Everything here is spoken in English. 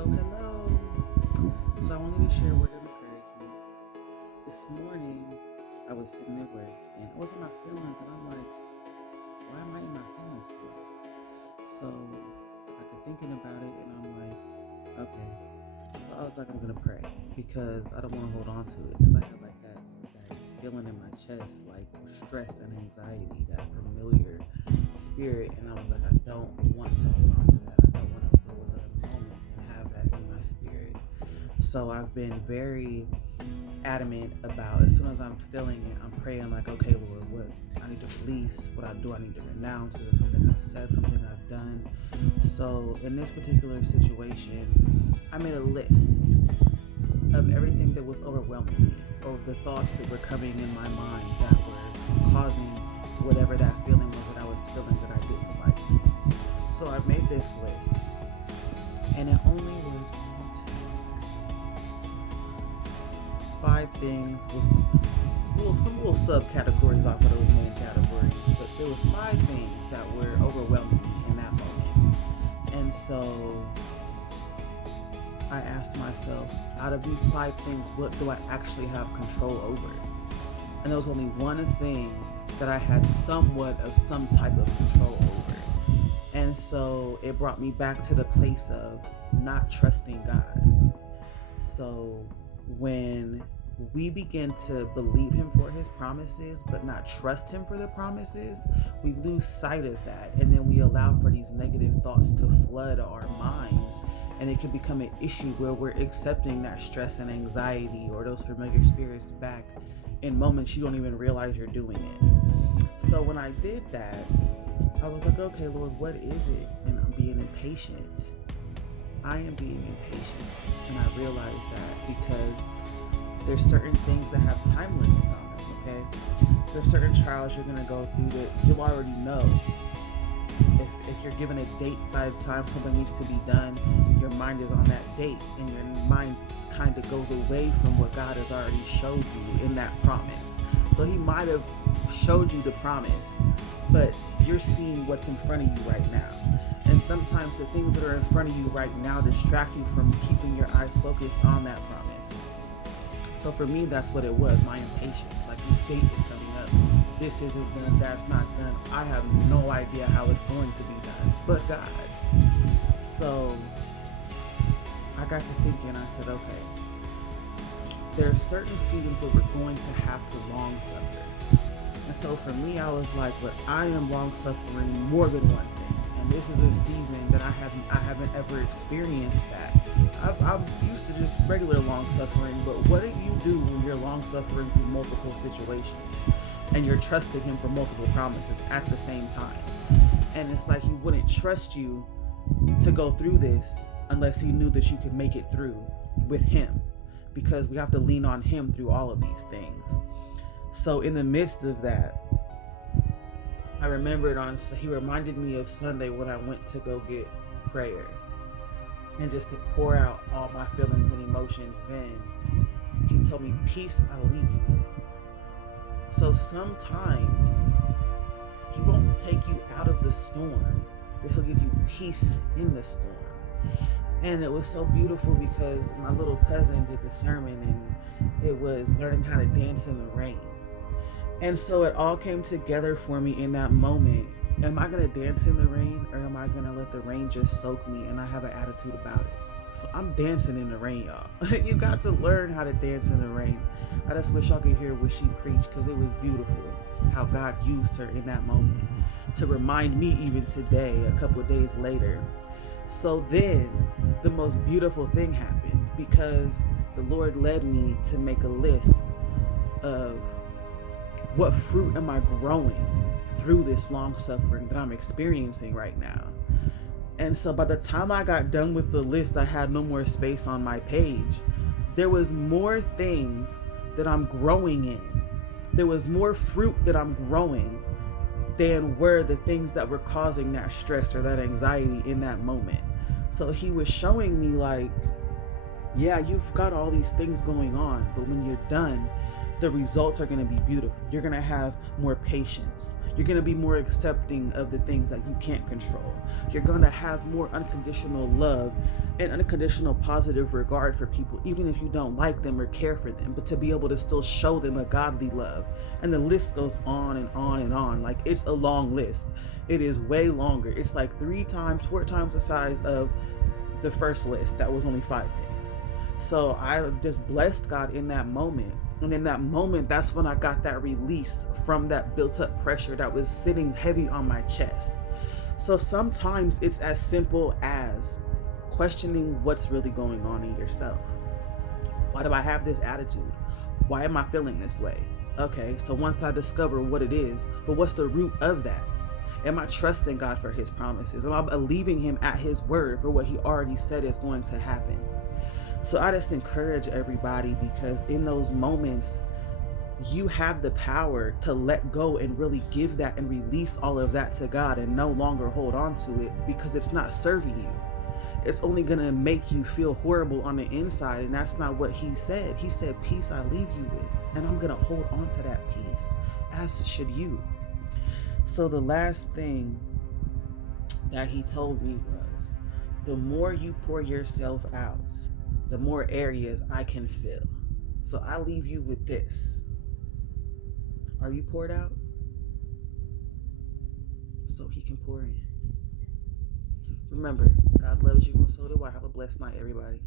Hello. So I wanted to share a word of encouragement. This morning, I was sitting at work and I was in my feelings, and I'm like, why am I in my feelings for? So I got to thinking about it, and I'm like, okay. So I was like, I'm gonna pray because I don't want to hold on to it, because I had like that feeling in my chest, like stress and anxiety, that familiar spirit, and I was like, I don't want to hold on to that. I don't want to go another moment and have that in my spirit. So I've been very adamant about, as soon as I'm feeling it, I'm praying like, okay, Lord, what I need to release, what I do, I need to renounce. Is it something I've said, something I've done? So in this particular situation, I made a list of everything that was overwhelming me, or the thoughts that were coming in my mind that were causing whatever that feeling was that I was feeling that I didn't like. So I made this list, and it only was 5 things with some little subcategories off of those main categories, but there was 5 things that were overwhelming me in that moment. And so I asked myself, out of these 5 things, what do I actually have control over? And there was only one thing that I had somewhat of some type of control over. And so it brought me back to the place of not trusting God. So when we begin to believe him for his promises, but not trust him for the promises, we lose sight of that. And then we allow for these negative thoughts to flood our minds. And it can become an issue where we're accepting that stress and anxiety or those familiar spirits back in moments you don't even realize you're doing it. So when I did that, I was like, okay, Lord, what is it? And I'm being impatient. I am being impatient. And I realized that because there's certain things that have time limits on them, okay? There's certain trials you're going to go through that you'll already know. If you're given a date by the time something needs to be done, your mind is on that date, and your mind kind of goes away from what God has already showed you in that promise. So he might have showed you the promise, but you're seeing what's in front of you right now. And sometimes the things that are in front of you right now distract you from keeping your eyes focused on that promise. So for me, that's what it was, my impatience. Like, this date is coming up. This isn't done, that's not done. I have no idea how it's going to be done, but God. So I got to thinking, I said, okay, there are certain seasons where we're going to have to long suffer. And so for me, I was like, but I am long suffering more than one thing. And this is a season that I haven't ever experienced that. I'm used to just regular long suffering, but what do you do when you're long suffering through multiple situations and you're trusting him for multiple promises at the same time? And it's like he wouldn't trust you to go through this unless he knew that you could make it through with him, because we have to lean on him through all of these things. So in the midst of that, I remembered he reminded me of Sunday when I went to go get prayer and just to pour out all my feelings and emotions. Then he told me, peace I leave you with. So sometimes he won't take you out of the storm, but he'll give you peace in the storm. And it was so beautiful because my little cousin did the sermon, and it was learning how to dance in the rain. And so it all came together for me in that moment. Am I going to dance in the rain, or am I going to let the rain just soak me and I have an attitude about it? So I'm dancing in the rain, y'all. You got to learn how to dance in the rain. I just wish y'all could hear what she preached, because it was beautiful how God used her in that moment to remind me even today, a couple of days later. So then the most beautiful thing happened, because the Lord led me to make a list of what fruit am I growing through this long suffering that I'm experiencing right now. And so by the time I got done with the list, I had no more space on my page. There was more things that I'm growing in. There was more fruit that I'm growing than were the things that were causing that stress or that anxiety in that moment. So he was showing me, like, yeah, you've got all these things going on, but when you're done, the results are going to be beautiful. You're going to have more patience. You're going to be more accepting of the things that you can't control. You're going to have more unconditional love and unconditional positive regard for people, even if you don't like them or care for them, but to be able to still show them a godly love. And the list goes on and on and on. Like, it's a long list. It is way longer. It's like 4 times the size of the first list that was only 5 things. So I just blessed God in that moment. And in that moment, that's when I got that release from that built up pressure that was sitting heavy on my chest. So sometimes it's as simple as questioning what's really going on in yourself. Why do I have this attitude? Why am I feeling this way? Okay, so once I discover what it is, but what's the root of that? Am I trusting God for his promises? Am I believing him at his word for what he already said is going to happen? So I just encourage everybody, because in those moments, you have the power to let go and really give that and release all of that to God and no longer hold on to it, because it's not serving you. It's only going to make you feel horrible on the inside. And that's not what he said. He said, peace I leave you with. And I'm going to hold on to that peace, as should you. So the last thing that he told me was, the more you pour yourself out, the more areas I can fill. So I leave you with this. Are you poured out? So he can pour in. Remember, God loves you, and so do I. Have a blessed night, everybody.